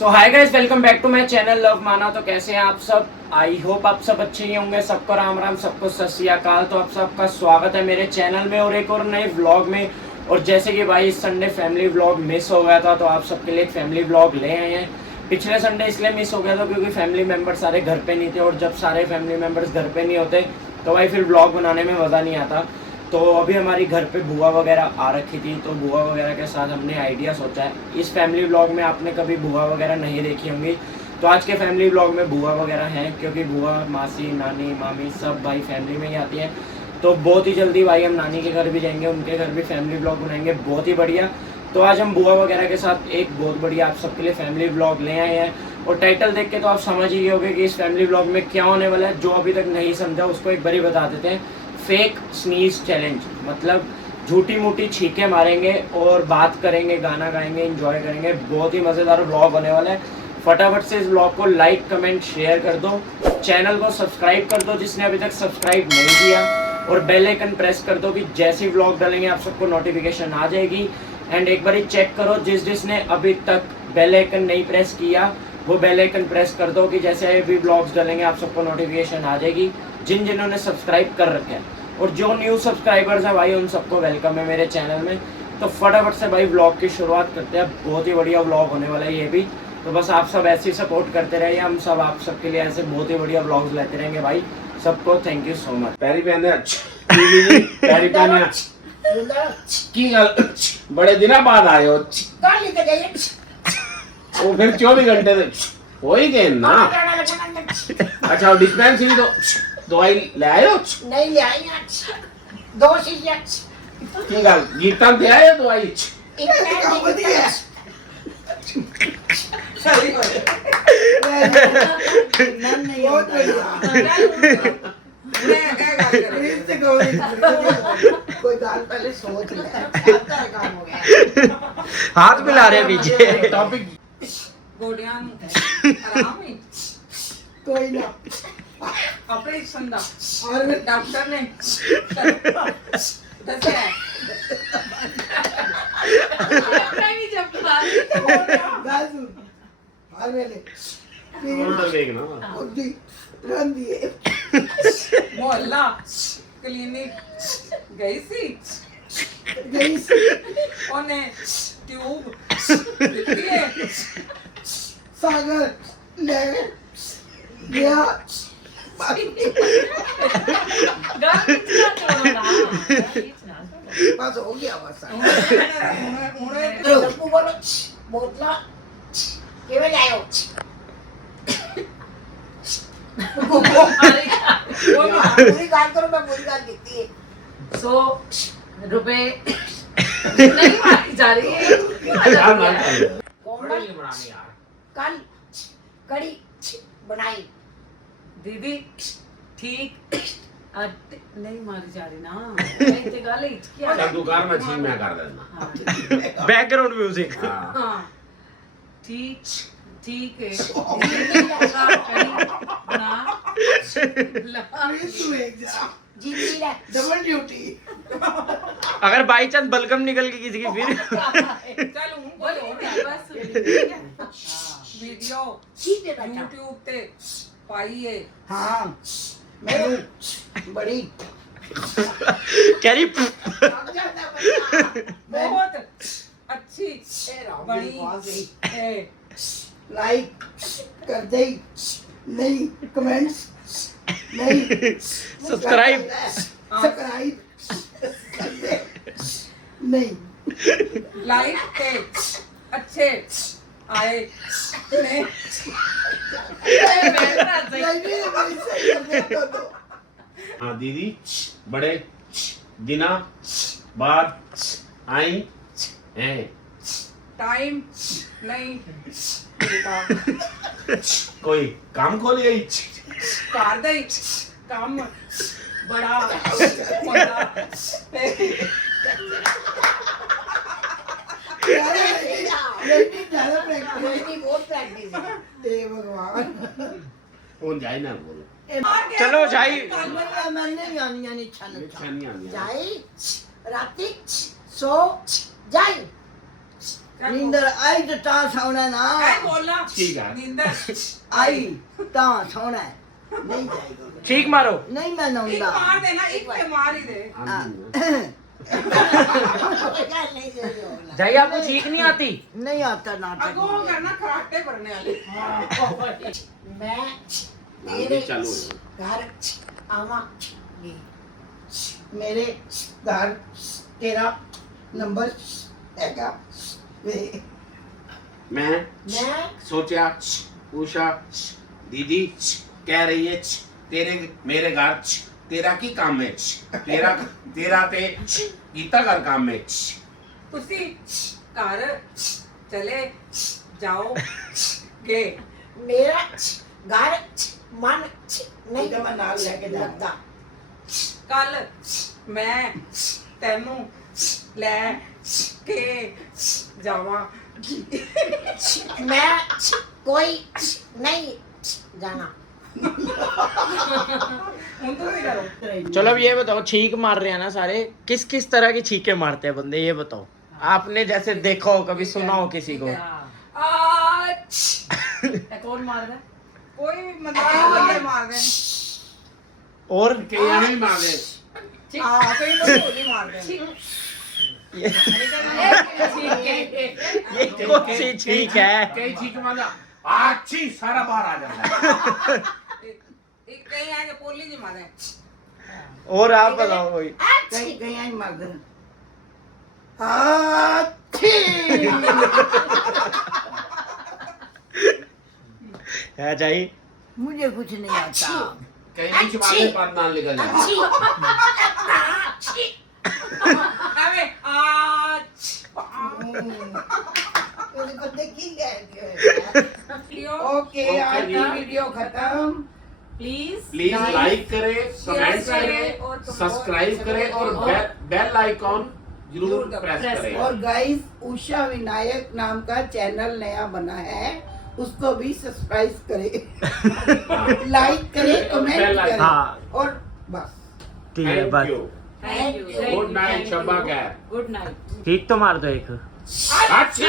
So hi guys, welcome back to my channel love माना। तो कैसे हैं आप सब? आई होप आप सब अच्छे ही होंगे। सबको राम राम, सबको सत श्री अकाल। तो आप सबका स्वागत है मेरे चैनल में और एक और नए व्लॉग में। और जैसे कि भाई इस संडे फैमिली व्लॉग मिस हो गया था, तो आप सबके लिए एक फैमिली व्लॉग ले आए हैं। पिछले संडे इसलिए मिस हो गया था क्योंकि फैमिली मेम्बर सारे घर पे नहीं थे, और जब सारे फैमिली मेम्बर्स घर पे नहीं होते तो भाई फिर व्लॉग बनाने में मज़ा नहीं आता। तो अभी हमारी घर पे बुआ वगैरह आ रखी थी, तो बुआ वगैरह के साथ हमने आइडिया सोचा है। इस फैमिली व्लॉग में आपने कभी बुआ वगैरह नहीं देखी होंगी, तो आज के फैमिली व्लॉग में बुआ वगैरह हैं, क्योंकि बुआ, मासी, नानी, मामी सब भाई फैमिली में ही आती हैं। तो बहुत ही जल्दी भाई हम नानी के घर भी जाएंगे, उनके घर भी फैमिली व्लॉग बनाएंगे, बहुत ही बढ़िया। तो आज हम बुआ वगैरह के साथ एक बहुत बढ़िया आप सबके लिए फैमिली व्लॉग ले आए हैं। और टाइटल देख के तो आप समझ ही होंगे कि इस फैमिली व्लॉग में क्या होने वाला है। जो अभी तक नहीं समझा उसको एक बारी बता देते हैं। फेक स्नीज चैलेंज, मतलब झूठी मूठी छींके मारेंगे और बात करेंगे, गाना गाएंगे, एंजॉय करेंगे। बहुत ही मज़ेदार व्लॉग होने वाला है। फटाफट से इस व्लॉग को लाइक, कमेंट, शेयर कर दो। चैनल को सब्सक्राइब कर दो जिसने अभी तक सब्सक्राइब नहीं किया, और बेल आइकन प्रेस कर दो कि जैसे ही व्लॉग डालेंगे आप सबको नोटिफिकेशन आ जाएगी। एंड एक बार चेक करो, जिसने अभी तक बेल आइकन नहीं प्रेस किया वो बेल आइकन प्रेस कर दो कि जैसे भी व्लॉग्स डालेंगे आप सबको नोटिफिकेशन आ जाएगी, जिन्होंने सब्सक्राइब कर रखे हैं। और जो न्यू सब्सक्राइबर्स हैं भाई उन सबको वेलकम है मेरे चैनल में। तो फटाफट से भाई व्लॉग की शुरुआत करते हैं। बहुत ही बढ़िया व्लॉग होने वाला है ये भी। तो बस आप सब ऐसे ही सपोर्ट करते रहिए, हम सब आप सबके लिए ऐसे बहुत ही बढ़िया व्लॉग्स लेते रहेंगे भाई। सबको थैंक यू सो मच। पैरी पहने पैरी पहने की गल बड़े दिनों बाद आए हो। वो फिर 24 घंटे हो ही गए ना। अच्छा डिस्पेंसरी तो दवाई ले आए हो? नहीं ले आई आज। दो शीशियां की गल गीता दे आए हो दवाई? एक पैर दी है। सही हो नहीं बहुत मैं क्या कर रही कोई गाल पहले सोच ले। काम हो गया। हाथ मिला रहे हैं पीछे। टॉपिक गोलियां आराम ही कोई ना ऑपरेशन दा और डॉक्टर ने दसिया नहीं जब गाल सुन हर वेले देखना उदी रन दिए मोहल्ला क्लिनिक गई सी गई ओने ट्यूब दिए सागर ले गया। बस हो गया बस। डब्बू बोलो बोतला केवल आयो। पूरी गाल करो, मैं पूरी गाल कहती है। 100 रुपए नहीं मारी जा रही है। कोमल कल कड़ी बनाई दीदी ठीक नहीं मारी जा रही ना। नहीं ते गाल क्या चल दुकान में छीन मैं कर देना। Background music. हां ठीक ठीक है जीती है डबल ड्यूटी। अगर बाई चांस बलगम निकल के किसी की फिर चल बोलो बस वीडियो ठीक है बेटा। YouTube पे पाइए। हाँ मैं बड़ी कह रही बहुत अच्छी बड़ी है। लाइक कर दे, नहीं कमेंट्स नहीं सब्सक्राइब सब्सक्राइब कर दे नहीं लाइफ के अच्छे आए ने हाँ दीदी बड़े दिना बाद आई हैं। टाइम नहीं मिलता कोई काम खोल गई? कर दे काम बड़ा बड़ा बहुत प्रैक्टिस है। हे भगवान कौन जाए ना बोलो। चलो जाई। मैंने यानी यानी छन छानी आ गया। जाई राती सो जाई नींदर आई तो ता सोना ना ਐ ਬੋਲਾ ठीक है ਨੀਂਦਰ आई ता सोना है नहीं जाएगा चीख मारो। नहीं मैं ਇੱਕ नौंदा ਮਾਰ ਦੇ ਨਾ ਇੱਕ ਤੇ ਮਾਰ ਹੀ ਦੇ नहीं जाएगा जाइए, आपको चीख नहीं आती? नहीं आता नाटक ਅੱਗੋਂ ਉਹ ਕਰਨਾ ਖਰਾਟੇ ਭਰਨੇ ਵਾਲੇ मैं मेरे चालू है घर आवांगी मेरे घर तेरा नंबर हैगा मैं मैं सोचा उषा दीदी कह रही है तेरे मेरे घर तेरा की काम है तेरा तेरा ते गीता घर काम है ਤੁਸੀਂ ਘਰ ਚਲੇ ਜਾਓਗੇ मेरा घर मन नहीं तो मैं नाल लेके जाता ਕੱਲ ਮੈਂ ਤੈਨੂੰ ਲੈ ਕੇ ਜਾਵਾਂ मैं कोई नहीं जाना ਹੁਣ ਤੁਸੀਂ ਕਰੋ चलो अब ये बताओ, छींक मार रहे हैं ना सारे, किस किस तरह की छींके मारते हैं बंदे, ये बताओ। आपने जैसे देखा हो, कभी सुना हो किसी को? ਇਹ ਕੌਣ ਮਾਰਦਾ ਕੋਈ ਵੀ ਮਤਲਬ ਬੰਦੇ ਮਾਰਦੇ ਨੇ और कई नहीं मारे ਹਾਂ ਕਈ ਲੋਕ ਹੋਲੀ ਮਾਰਦੇ ਨੇ ये कौन सी छींक है? कई ठीक माना अच्छी सारा बाहर आ जाता है ਇੱਕ ਕਈ ਆ ਕੇ ਪੋਲੀ ਨਹੀਂ ਮਾਰਦੇ और आप बताओ कोई। कहीं कहीं आई मगर अच्छी है जाई। मुझे कुछ नहीं आता कई कुछ मारने पर ना निकल जाता ਐਵੇਂ ओके आज की वीडियो खत्म प्लीज प्लीज लाइक करें कमेंट करें करें और सब्सक्राइब करें और बेल आइकॉन जरूर प्रेस करें और गाइस उषा विनायक नाम का चैनल नया बना है उसको भी सब्सक्राइब करें लाइक करें कमेंट Bell icon. करें हाँ। और बस ठीक है, थैंक बस you thank you good night शब्बा कैर गुड नाइट ठीक तो मार दो एक। अच्छी